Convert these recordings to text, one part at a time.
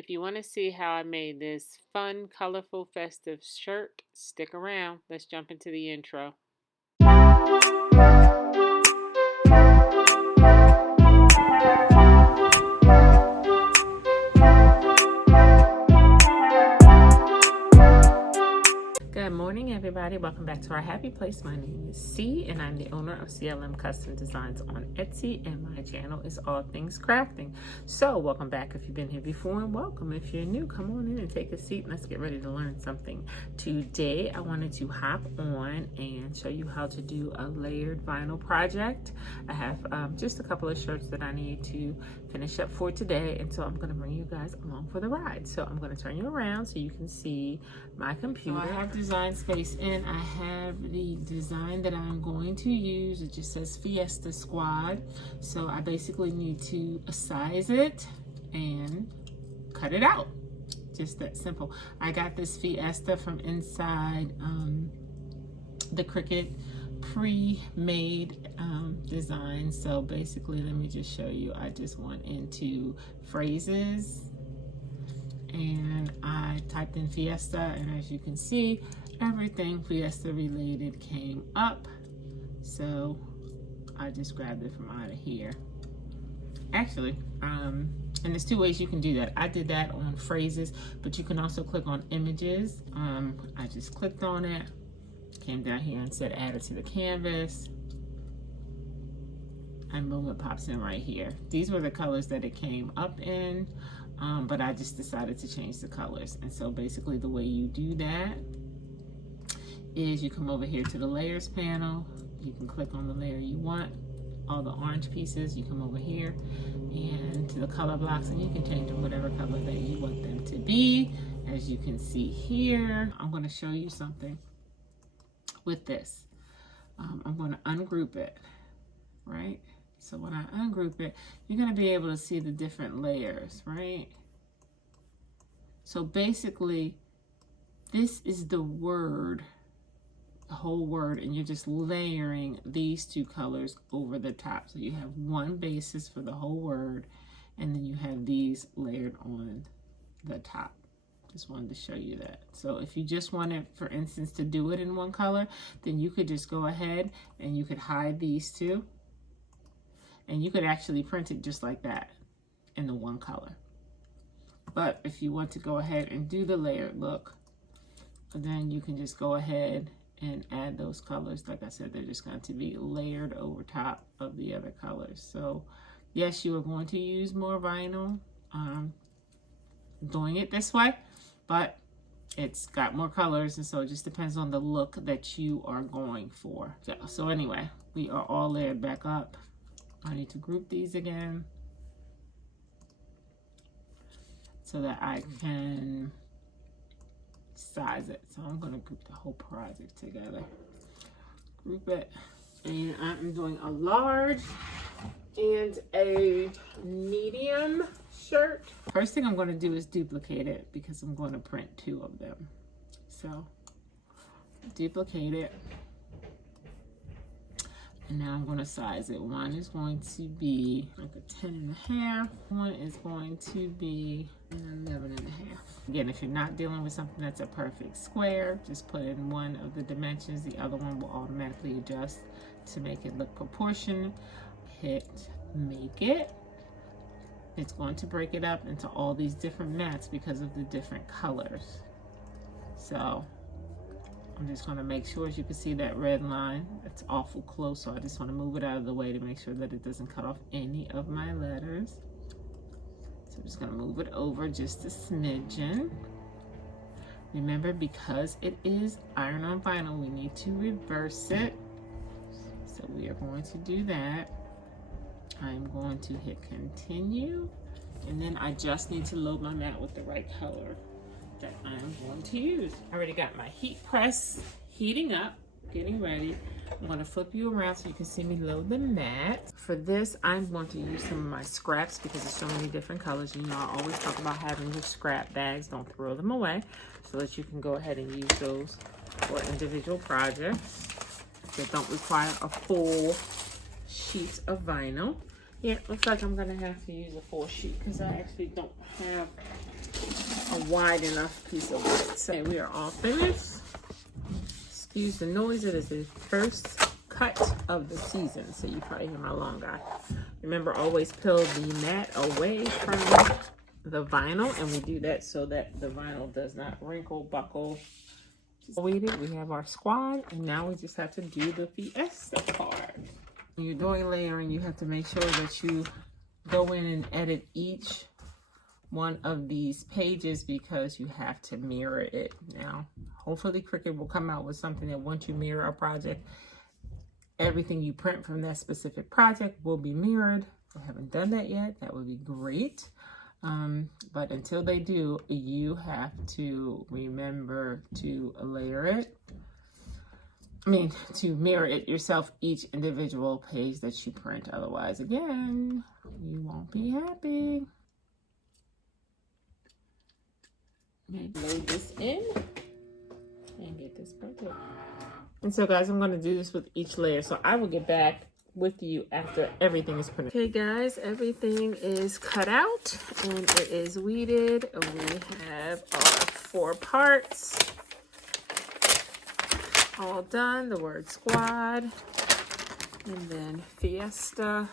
If you want to see how I made this fun, colorful, festive shirt, stick around. Let's jump into the intro. Good morning, everybody. Welcome back to our happy place. My name is C, and I'm the owner of CLM Custom Designs on Etsy, and my channel is all things crafting. So welcome back if you've been here before, and welcome if you're new. Come on in and take a seat, and let's get ready to learn something. Today, I wanted to hop on and show you how to do a layered vinyl project. I have just a couple of shirts that I need to finish up for today, and so I'm going to bring you guys along for the ride. So I'm going to turn you around so you can see my computer. So I have design space in. I have the design that I'm going to use. It just says Fiesta Squad. So I basically need to size it and cut it out. Just that simple. I got this Fiesta from inside the Cricut pre-made design. So basically, let me just show you. I just went into phrases and I typed in Fiesta, and as you can see, everything Fiesta related came up. So I just grabbed it from out of here. Actually, and there's two ways you can do that. I did that on phrases, but you can also click on images. I just clicked on it, came down here and said add it to the canvas, and boom, it pops in right here. These were the colors that it came up in, but I just decided to change the colors. And so basically the way you do that is you come over here to the layers panel. You can click on the layer you want. All the orange pieces, you come over here and to the color blocks, and you can change them whatever color that you want them to be. As you can see here, I'm going to show you something with this. I'm going to ungroup it, right? So when I ungroup it, you're going to be able to see the different layers, right? So basically, this is the word, the whole word, and you're just layering these two colors over the top. So you have one basis for the whole word, and then you have these layered on the top. Just wanted to show you that. So if you just wanted, for instance, to do it in one color, then you could just go ahead and you could hide these two. And you could actually print it just like that in the one color. But if you want to go ahead and do the layered look, then you can just go ahead and add those colors. Like I said, they're just going to be layered over top of the other colors. So yes, you are going to use more vinyl doing it this way, but it's got more colors, and so it just depends on the look that you are going for. So anyway, we are all layered back up. I need to group these again so that I can size it. So I'm going to group the whole project together. Group it. And I'm doing a large and a medium shirt. First thing I'm going to do is duplicate it because I'm going to print two of them. So duplicate it. And now I'm going to size it. One is going to be like a 10.5. One is going to be an 11.5. Again, if you're not dealing with something that's a perfect square, just put in one of the dimensions. The other one will automatically adjust to make it look proportionate. Hit make it. It's going to break it up into all these different mats because of the different colors. So I'm just going to make sure, as you can see, that red line, it's awful close, so I just want to move it out of the way to make sure that it doesn't cut off any of my letters. So I'm just going to move it over just a smidgen. Remember, because it is iron on vinyl, we need to reverse it. So we are going to do that. I'm going to hit continue, and then I just need to load my mat with the right color that I'm going to use. I already got my heat press heating up, getting ready. I'm going to flip you around so you can see me load the mat. For this, I'm going to use some of my scraps because there's so many different colors. You know, I always talk about having your scrap bags. Don't throw them away, so that you can go ahead and use those for individual projects that don't require a full sheet of vinyl. Yeah, looks like I'm gonna have to use a full sheet because I actually don't have a wide enough piece of wood. So we are all finished. Excuse the noise, it is the first cut of the season, so you probably hear my long guy. Remember, always peel the mat away from the vinyl, and we do that so that the vinyl does not wrinkle, buckle. We have our squad, and now we just have to do the fiesta part. When you're doing layering, you have to make sure that you go in and edit each one of these pages because you have to mirror it. Now, hopefully Cricut will come out with something that once you mirror a project, everything you print from that specific project will be mirrored. I haven't done that yet. That would be great. But until they do, you have to remember to layer it. To mirror it yourself, each individual page that you print. Otherwise, again, you won't be happy. Load this in and get this printed. And so guys, I'm going to do this with each layer. So I will get back with you after everything is printed. Okay guys, everything is cut out and it is weeded. We have our 4 parts all done. The word squad, and then fiesta,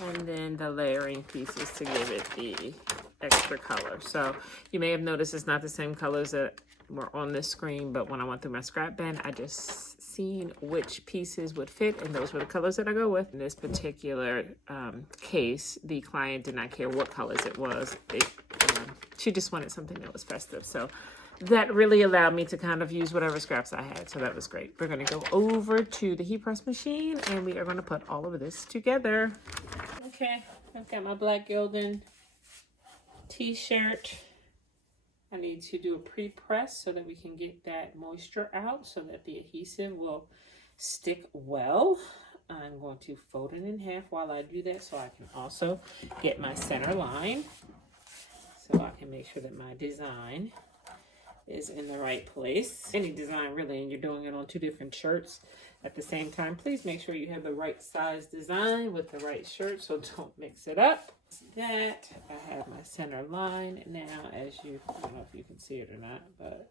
and then the layering pieces to give it the extra color. So you may have noticed it's not the same colors that were on this screen, but when I went through my scrap bin, I just seen which pieces would fit, and those were the colors that I go with. In this particular case, the client did not care what colors it was. She just wanted something that was festive. So that really allowed me to kind of use whatever scraps I had. So that was great. We're going to go over to the heat press machine and we are going to put all of this together. Okay, I've got my black Gildan t-shirt. I need to do a pre-press so that we can get that moisture out so that the adhesive will stick well. I'm going to fold it in half while I do that so I can also get my center line so I can make sure that my design is in the right place. Any design really, and you're doing it on 2 different shirts at the same time, please make sure you have the right size design with the right shirt, so don't mix it up. That I have my center line now, as you, I don't know if you can see it or not, but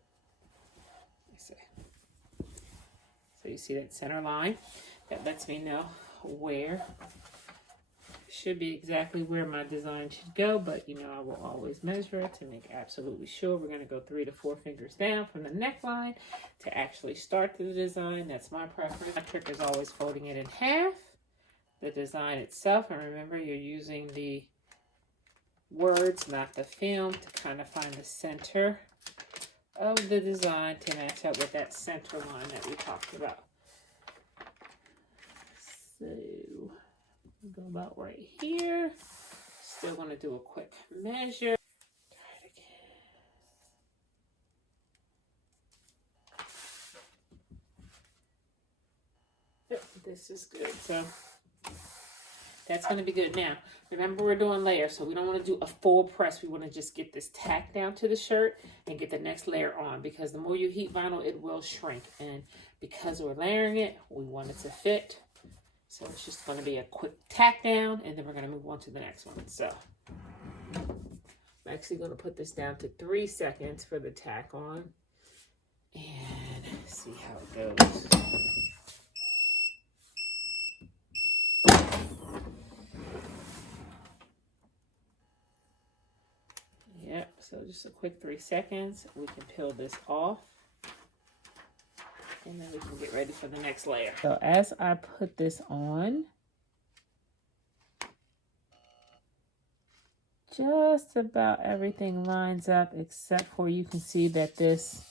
let's see. So you see that center line? That lets me know where should be exactly where my design should go, but you know, I will always measure it to make absolutely sure. We're going to go 3 to 4 fingers down from the neckline to actually start the design. That's my preference. My trick is always folding it in half, the design itself, and remember you're using the words, not the film, to kind of find the center of the design to match up with that center line that we talked about. So go about right here. Still going to do a quick measure. Try it again. Yep, this is good. So that's going to be good. Now, remember we're doing layers, so we don't want to do a full press. We want to just get this tack down to the shirt and get the next layer on, because the more you heat vinyl, it will shrink. And because we're layering it, we want it to fit. So it's just going to be a quick tack down, and then we're going to move on to the next one. So I'm actually going to put this down to 3 seconds for the tack on and see how it goes. Yep, so just a quick 3 seconds. We can peel this off. And then we can get ready for the next layer. So as I put this on, just about everything lines up, except for you can see that this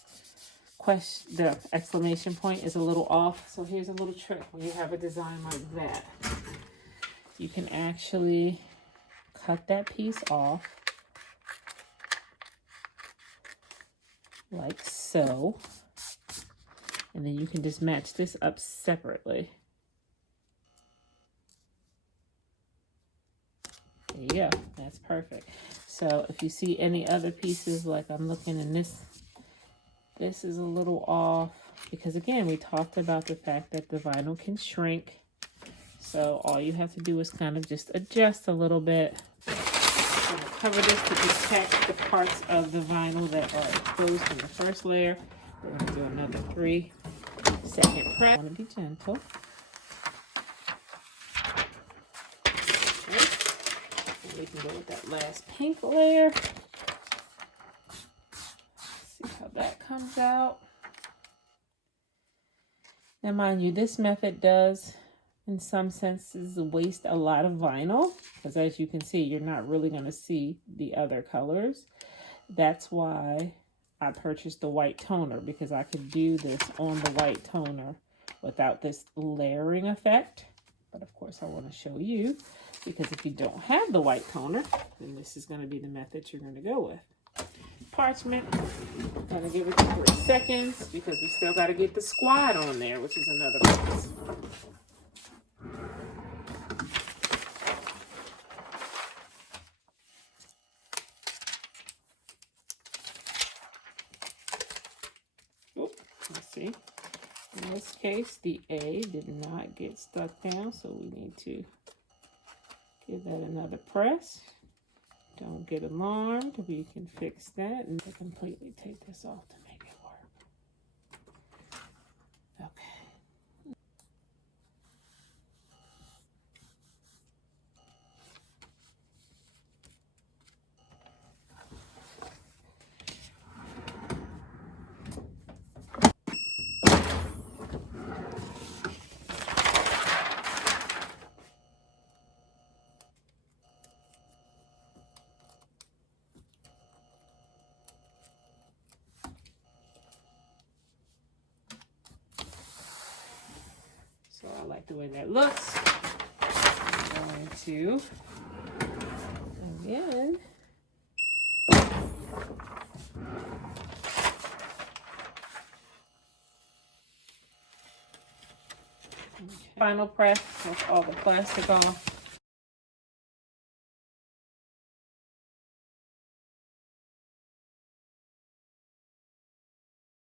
question, the exclamation point is a little off. So here's a little trick. When you have a design like that, you can actually cut that piece off like so. And then you can just match this up separately. There you go, that's perfect. So if you see any other pieces, like I'm looking in this is a little off, because again, we talked about the fact that the vinyl can shrink. So all you have to do is kind of just adjust a little bit. I'm gonna cover this to protect the parts of the vinyl that are exposed in the first layer. We're going to do another 3-second press. I want to be gentle. Okay. And we can go with that last pink layer. See how that comes out. Now, mind you, this method does, in some senses, waste a lot of vinyl, because as you can see, you're not really going to see the other colors. That's why I purchased the white toner, because I could do this on the white toner without this layering effect. But of course, I want to show you, because if you don't have the white toner, then this is going to be the method you're going to go with. Parchment, I'm gonna give it 3 seconds because we still got to get the squad on there, which is another mess. Oop, let's see. In this case, the A did not get stuck down, so we need to give that another press. Don't get alarmed. We can fix that and completely take this off to make it work. Okay. So I like the way that looks. I'm going to, again, final press with all the plastic off.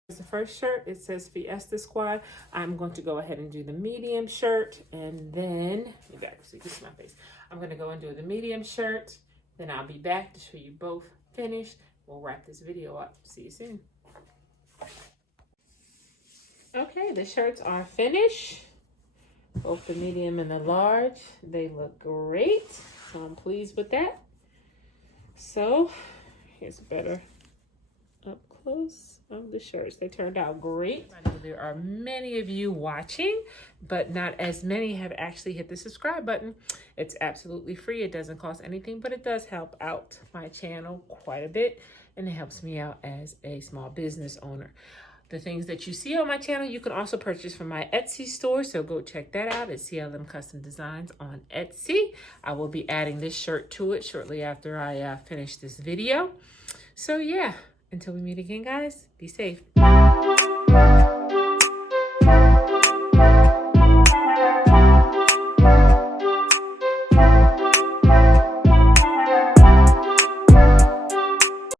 The first shirt, it says Fiesta Squad. I'm going to go ahead and do the medium shirt, and then back so you can see my face. I'm going to go and do the medium shirt, then I'll be back to show you both finished. We'll wrap this video up. See you soon. Okay, the shirts are finished, both the medium and the large. They look great, so I'm pleased with that. So here's a better up close of the shirts. They turned out great. I know there are many of you watching, but not as many have actually hit the subscribe button. It's absolutely free. It doesn't cost anything, but it does help out my channel quite a bit, and it helps me out as a small business owner. The things that you see on my channel, you can also purchase from my Etsy store, so go check that out at CLM Custom Designs on Etsy. I will be adding this shirt to it shortly after I finish this video. So yeah, until we meet again, guys, be safe.